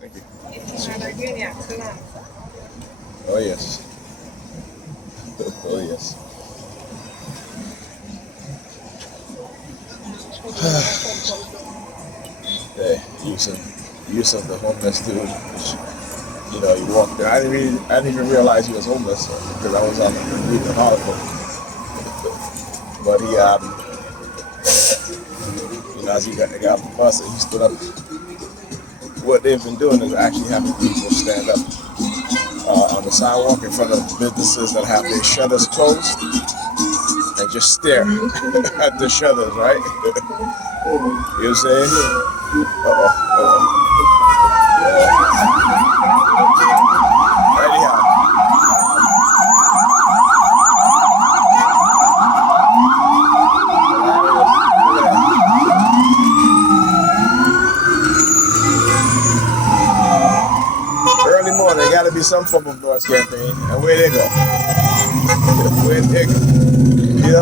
Thank you. Excellent. Oh yes. Oh yes. The use of the homeless dude. You know, he walked in. I didn't even realize he was homeless because I was reading an article. But he, you know, as got off the bus, he stood up. What they've been doing is actually having people stand up on the sidewalk in front of businesses that have their shutters closed and just stare at the shutters, right? You know what I'm saying? Anyhow, early morning, there got to be some form of noise campaign. And where they go? Where they go? You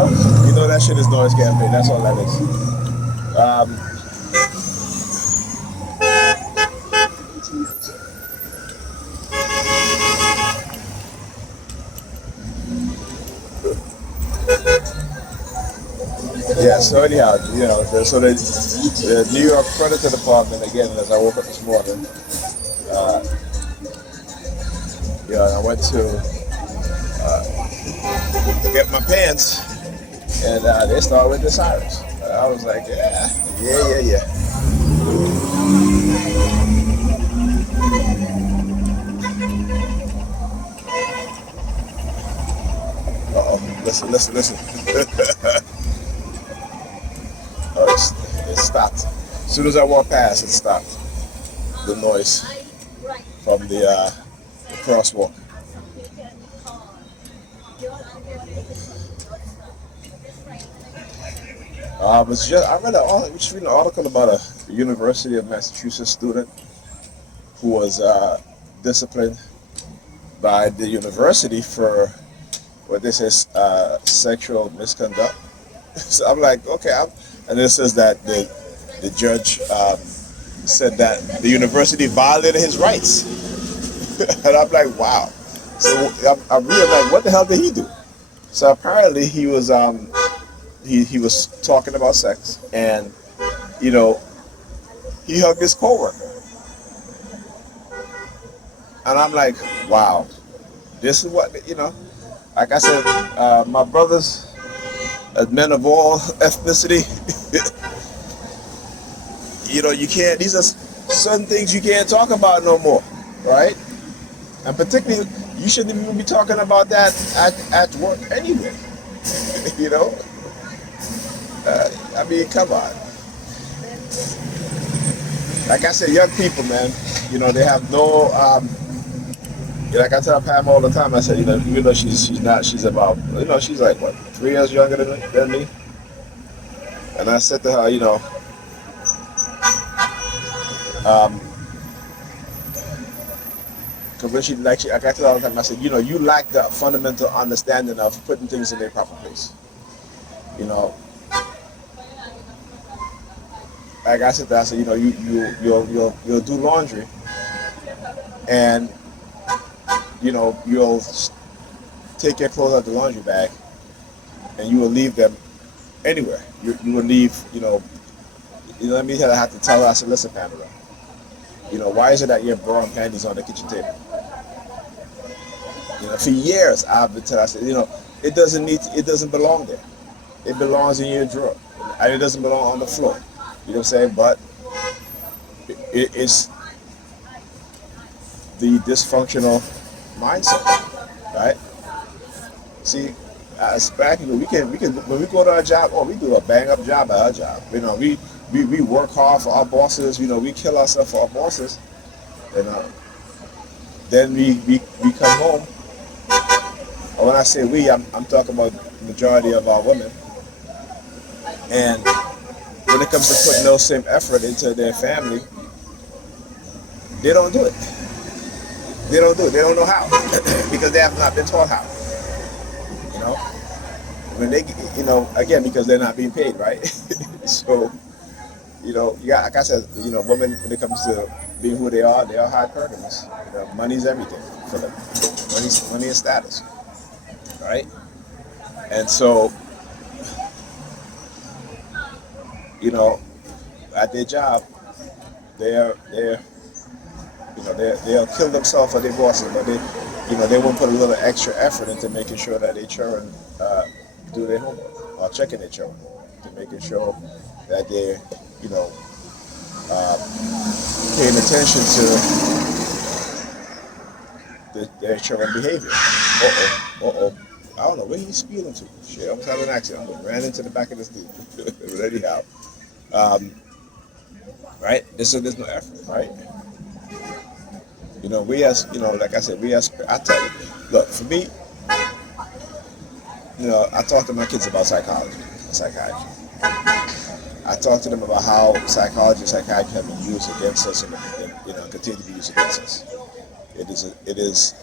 know that shit is noise campaign. That's all that is. Um, yeah. So anyhow, you know, the New York Predator Department again. As I woke up this morning, uh, you know, I went to get my pants, and they started with the sirens. I was like, yeah. Uh-oh, listen. It stopped. As soon as I walked past, it stopped. The noise from the crosswalk. I was reading an article about a University of Massachusetts student who was disciplined by the university for what this is sexual misconduct. So I'm like, okay, and it says that the judge said that the university violated his rights, and I'm like, wow. So I'm really like, what the hell did he do? So apparently he was talking about sex, and you know he hugged his coworker, and I'm like, wow, this is what you know. Like I said, my brothers, men of all ethnicity, you know, you can't. These are certain things you can't talk about no more, right? And particularly, you shouldn't even be talking about that at work anyway. You know, I mean, come on. Like I said, young people, man, you know, they have no. Like I tell Pam all the time, I said, you know, even though she's about, you know, she's like what, 3 years younger than me, and I said to her, you know, um, because when like I tell her all the time, I said, you know, you lack the fundamental understanding of putting things in their proper place. You know, like I said, you know, you'll do laundry, and you know, you'll take your clothes out the laundry bag, and you will leave them anywhere. You will leave, let me have to tell her. I said, listen, Pamela, you know, why is it that you have bra and panties on the kitchen table? You know, for years I've been telling. I said, you know, it doesn't belong there. It belongs in your drawer, and it doesn't belong on the floor. You know what I'm saying? But it's the dysfunctional mindset, right? See, as black people, we can when we go to our job, we do a bang up job at our job. You know, we work hard for our bosses. You know, we kill ourselves for our bosses, and then we come home. And when I say we, I'm talking about the majority of our women. And when it comes to putting those same effort into their family, they don't do it. They don't do it. They don't know how because they have not been taught how. You know, when they, again, because they're not being paid, right? So, you know, like I said, you know, women when it comes to being who they are high earners. You know, money's everything for them. Money and status, right? And so, you know, at their job, they're they'll kill themselves for their bosses, but they won't put a little extra effort into making sure that their children do their homework or checking their children to making sure that they're you know paying attention to their children's behavior. Uh-oh. I don't know where he's speeding to. Shit, I almost had an accident. I almost ran into the back of this dude. But anyhow, um, right? So there's no effort, right? We as like I said, I tell you, look, for me, I talk to my kids about psychology, and psychiatry. I talk to them about how psychology and psychiatry have been used against us, and continue to be used against us. It is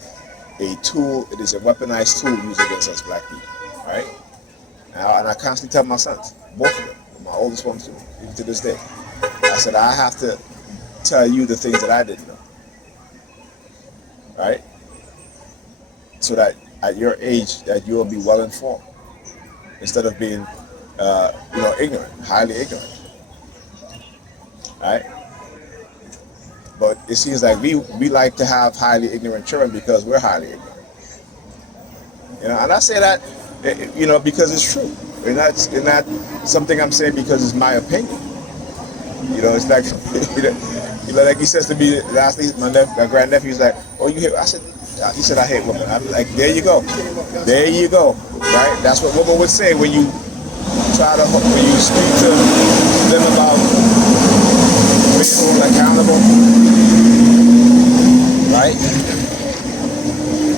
a tool. It is a weaponized tool used against us black people, right? And I constantly tell my sons, both of them, my oldest one too, even to this day. I said I have to tell you the things that I didn't know, right? So that at your age that you'll be well informed instead of being ignorant, highly ignorant, right? But it seems like we like to have highly ignorant children because we're highly ignorant. And I say that because it's true. And that's not something I'm saying because it's my opinion. It's like like he says to me last week, my grandnephew was like, "Oh, you hate?" He said, "I hate women." I'm like, "There you go, right?" That's what women would say when you speak to them about being held accountable, right?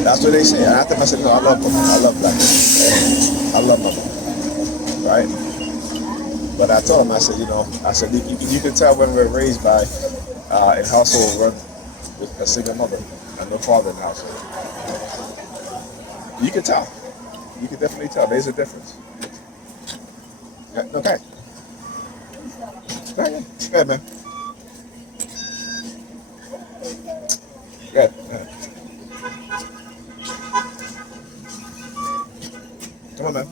That's what they say. And I think I said, "No, I love women. I love black women. I love women, right?" But I told him, I said, you can tell when we're raised by a household run with a single mother and no father in the household. You can tell. You can definitely tell. There's a difference. Okay. Go ahead, man. Go ahead. Come on, man.